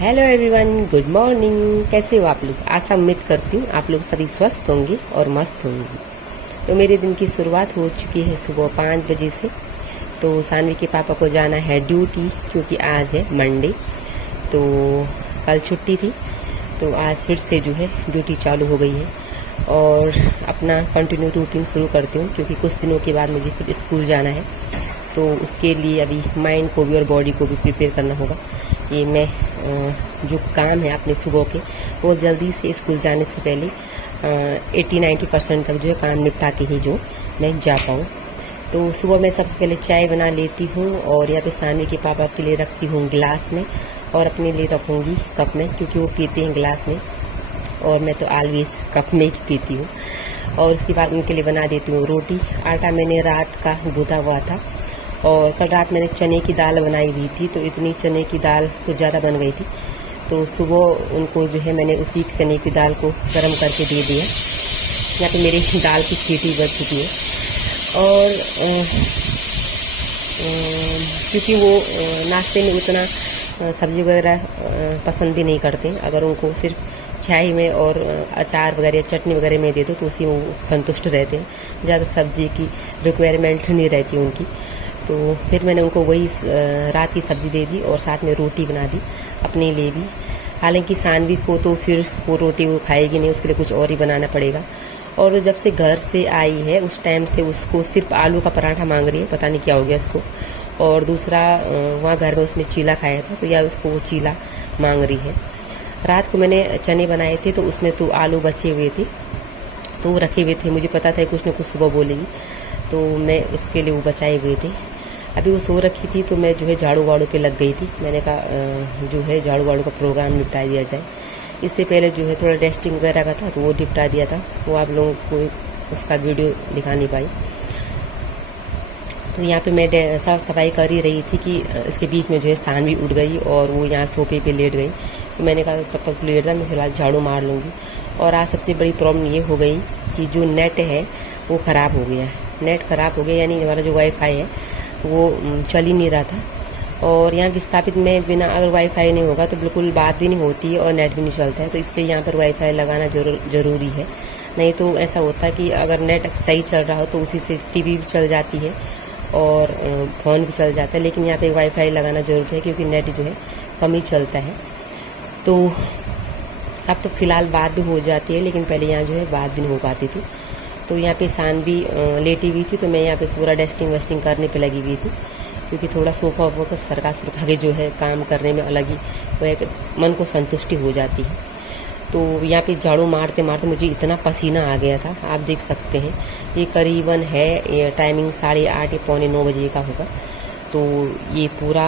Hello everyone, good morning. कैसे हो आप लोग? आशा उम्मीद करती हूँ आप लोग सभी स्वस्थ होंगे और मस्त होंगे। तो मेरे दिन की शुरुआत हो चुकी है सुबह 5 बजे से। तो सानवी के पापा को जाना है ड्यूटी, क्योंकि आज है मंडे। तो कल छुट्टी थी, तो आज फिर से जो है ड्यूटी चालू हो गई है और अपना कंटिन्यू रूटीन शुरू करती हूँ, क्योंकि कुछ दिनों के बाद मुझे फिर स्कूल जाना है। तो उसके लिए अभी माइंड को भी और बॉडी को भी प्रिपेयर करना होगा। ये मैं जो काम है अपने सुबह के, वो जल्दी से स्कूल जाने से पहले 80-90% तक जो है काम निपटा के ही जो मैं जा पाऊँ। तो सुबह मैं सबसे पहले चाय बना लेती हूँ और यहाँ पे सानवी के पापा के लिए रखती हूँ गिलास में और अपने लिए रखूँगी कप में, क्योंकि वो पीते हैं गिलास में और मैं तो ऑलवेज कप में ही पीती हूँ। और उसके बाद उनके लिए बना देती हूँ रोटी। आटा मैंने रात का गूँथा हुआ था और कल रात मैंने चने की दाल बनाई हुई थी, तो इतनी चने की दाल कुछ ज़्यादा बन गई थी। तो सुबह उनको जो है मैंने उसी चने की दाल को गर्म करके दे दिया। यहाँ पे मेरी दाल की सीटी बज चुकी है। और क्योंकि वो नाश्ते में उतना सब्ज़ी वगैरह पसंद भी नहीं करते हैं। अगर उनको सिर्फ चाय में और अचार वगैरह या चटनी वगैरह में दे दो तो उसी में वो संतुष्ट रहते हैं। ज़्यादा सब्ज़ी की रिक्वायरमेंट नहीं रहती उनकी। तो फिर मैंने उनको वही रात की सब्ज़ी दे दी और साथ में रोटी बना दी अपने लिए भी। हालांकि सानवी को तो फिर वो रोटी वो खाएगी नहीं, उसके लिए कुछ और ही बनाना पड़ेगा। और जब से घर से आई है उस टाइम से उसको सिर्फ आलू का पराठा मांग रही है, पता नहीं क्या हो गया उसको। और दूसरा वहाँ घर में उसने चीला खाया था, तो या उसको वो चीला मांग रही है। रात को मैंने चने बनाए थे, तो उसमें तो आलू बचे हुए थे, तो वो रखे हुए थे। मुझे पता था कुछ न कुछ सुबह बोलेगी, तो मैं उसके लिए वो बचाए हुए थे। अभी वो सो रखी थी, तो मैं जो है झाड़ू वाड़ू पे लग गई थी। मैंने कहा जो है झाड़ू वाड़ू का प्रोग्राम निपटा दिया जाए। इससे पहले जो है थोड़ा डस्टिंग वगैरह का था, तो वो निपटा दिया था। वो आप लोगों को उसका वीडियो दिखा नहीं पाई। तो यहाँ पे मैं साफ सफाई कर ही रही थी कि इसके बीच में जो है सानवी उठ गई और वो यहाँ सोफे पे लेट गई। तो मैंने कहा तब तक लेट जा, मैं फिलहाल झाड़ू मार लूँगी। और आज सबसे बड़ी प्रॉब्लम ये हो गई कि जो नेट है वो ख़राब हो गया है। नेट ख़राब हो गया, यानी हमारा जो वाईफाई है वो चल ही नहीं रहा था। और यहाँ विस्थापित में बिना अगर वाईफाई नहीं होगा तो बिल्कुल बात भी नहीं होती है और नेट भी नहीं चलता है। तो इसलिए यहाँ पर वाईफाई लगाना ज़रूरी है। नहीं तो ऐसा होता है कि अगर नेट सही चल रहा हो तो उसी से टीवी भी चल जाती है और फ़ोन भी चल जाता है। लेकिन यहाँ पे वाईफाई लगाना ज़रूरी है, क्योंकि नेट जो है कम ही चलता है। तो अब तो फ़िलहाल बात भी हो जाती है, लेकिन पहले यहाँ जो है बात भी नहीं हो पाती थी। तो यहाँ पे सानवी लेटी हुई थी, तो मैं यहाँ पे पूरा डस्टिंग वस्टिंग करने पे लगी हुई थी, क्योंकि थोड़ा सोफ़ा वोफा सरका सुरखा के जो है काम करने में अलग ही वो एक मन को संतुष्टि हो जाती है। तो यहाँ पे झाड़ू मारते मारते मुझे इतना पसीना आ गया था, आप देख सकते हैं। ये करीबन है, ये टाइमिंग 8:30 या 8:45 बजे का होगा। तो ये पूरा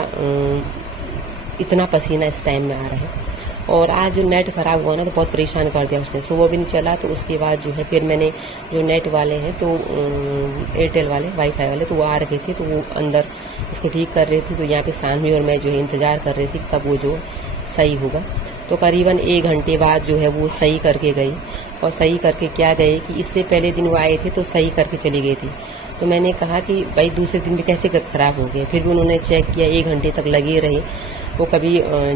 इतना पसीना इस टाइम में आ रहा है। और आज जो नेट ख़राब हुआ ना, तो बहुत परेशान कर दिया उसने। सुबह भी नहीं चला, तो उसके बाद जो है फिर मैंने जो नेट वाले हैं, तो एयरटेल वाले वाईफाई वाले, तो वो आ रखे थे, तो वो अंदर उसको ठीक कर रहे थे। तो यहाँ पे सानवी और मैं जो है इंतज़ार कर रहे थे कब वो जो सही होगा। तो करीबन 1 घंटे बाद जो है वो सही करके गई। और सही करके क्या गए कि इससे पहले दिन वो आए थे तो सही करके चली गई थी। तो मैंने कहा कि भाई दूसरे दिन भी कैसे ख़राब हो गए। फिर भी उन्होंने चेक किया, 1 घंटे तक लगे रहे। वो कभी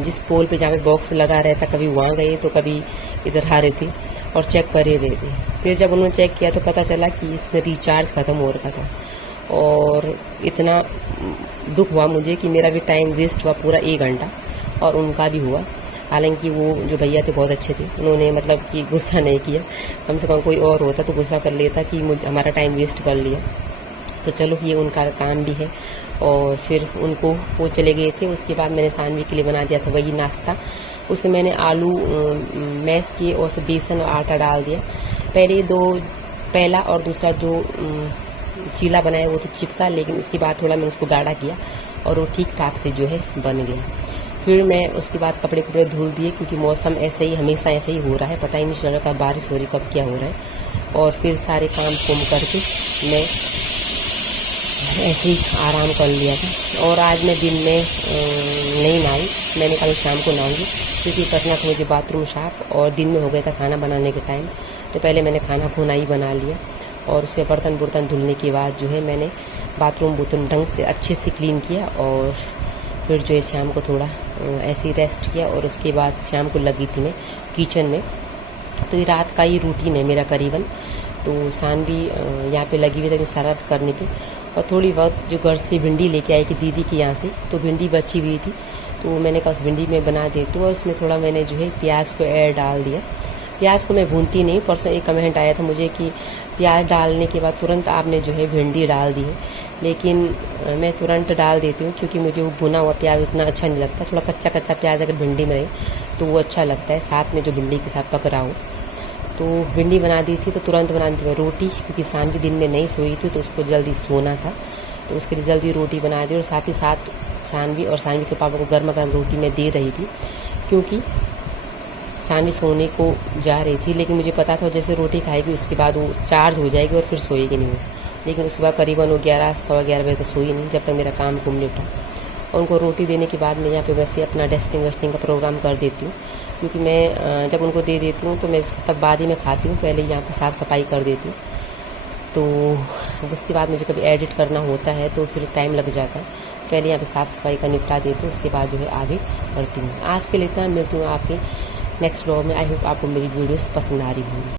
जिस पोल पे जहाँ पे बॉक्स लगा रहता, कभी वहाँ गए तो कभी इधर आ रहे थे और चेक कर ही रहे थे। फिर जब उन्होंने चेक किया तो पता चला कि इसमें रिचार्ज ख़त्म हो रखा था। और इतना दुख हुआ मुझे कि मेरा भी टाइम वेस्ट हुआ पूरा 1 घंटा, और उनका भी हुआ। हालांकि वो जो भैया थे बहुत अच्छे थे, उन्होंने मतलब कि गुस्सा नहीं किया। कम से कम कोई और होता तो गुस्सा कर लेता कि हमारा टाइम वेस्ट कर लिया। तो चलो, ये उनका काम भी है। और फिर उनको वो चले गए थे। उसके बाद मैंने सानवी के लिए बना दिया था वही नाश्ता। उसमें मैंने आलू मैश किए और उसमें बेसन और आटा डाल दिया। पहला और दूसरा जो चीला बनाया वो तो चिपका, लेकिन उसके बाद थोड़ा मैंने उसको गाढ़ा किया और वो ठीक ठाक से जो है बन गया। फिर मैं उसके बाद कपड़े कपड़े धुल दिए, क्योंकि मौसम ऐसे ही हमेशा ऐसे ही हो रहा है, पता ही नहीं चल रहा कब बारिश हो रही कब क्या हो रहा है। और फिर सारे काम कुम करके मैं ऐसे ही आराम कर लिया था। और आज मैं दिन में नहीं नहाई, मैंने कहा शाम को नहाऊंगी, क्योंकि करना था मुझे बाथरूम साफ। और दिन में हो गया था खाना बनाने के टाइम, तो पहले मैंने खाना खुना ही बना लिया। और उसके बर्तन धुलने के बाद जो है मैंने बाथरूम ढंग से अच्छे से क्लीन किया। और फिर जो है शाम को थोड़ा ऐसे ही रेस्ट किया और उसके बाद शाम को लगी थी मैं किचन में। तो ये रात का ही रूटीन है मेरा करीबन। तो सानवी यहाँ पे लगी हुई थी सारा करने पे, और थोड़ी बहुत जो घर से भिंडी लेके आई थी दीदी के यहाँ से, तो भिंडी बची हुई थी तो मैंने कहा उस भिंडी में बना देती हूँ। और उसमें थोड़ा मैंने जो है प्याज को डाल दिया। प्याज को मैं भूनती नहीं, परसों एक कमेंट आया था मुझे कि प्याज डालने के बाद तुरंत आपने जो है भिंडी डाल दी है, लेकिन मैं तुरंत डाल देती हूँ क्योंकि मुझे वो भुना हुआ प्याज उतना अच्छा नहीं लगता। थोड़ा कच्चा कच्चा प्याज अगर भिंडी में रहे तो वो अच्छा लगता है, साथ में जो भिंडी के साथ पक रहा हो। तो भिंडी बना दी थी, तो तुरंत बना दी मैं रोटी, क्योंकि सानवी दिन में नहीं सोई थी तो उसको जल्दी सोना था, तो उसके लिए जल्दी रोटी बना दी। और साथ ही साथ सानवी और सानवी के पापा को गर्मा गर्म रोटी मैं दे रही थी, क्योंकि सानवी सोने को जा रही थी, लेकिन मुझे पता था जैसे रोटी खाएगी उसके बाद वो चार्ज हो जाएगी और फिर सोएगी नहीं वो। लेकिन उसके बाद करीबन वो 11 सवा 11 बजे तक सोई नहीं, जब तक मेरा काम कुम निपटा। और उनको रोटी देने के बाद मैं यहाँ पे वैसे अपना डस्टिंग वस्टिंग का प्रोग्राम कर देती हूँ, क्योंकि मैं जब उनको दे देती हूँ तो मैं तब बाद ही में खाती हूँ, पहले यहाँ पे साफ़ सफाई कर देती हूँ। तो उसके बाद मुझे कभी एडिट करना होता है तो फिर टाइम लग जाता है, पहले यहाँ पे साफ़ सफाई का निपटा देती हूँ, उसके बाद जो है आगे करती हूँ। आज के लिए इतना, मिलती हूँ आपके नेक्स्ट व्लॉग में। आई होप आपको मेरी वीडियोस पसंद आ रही होंगी।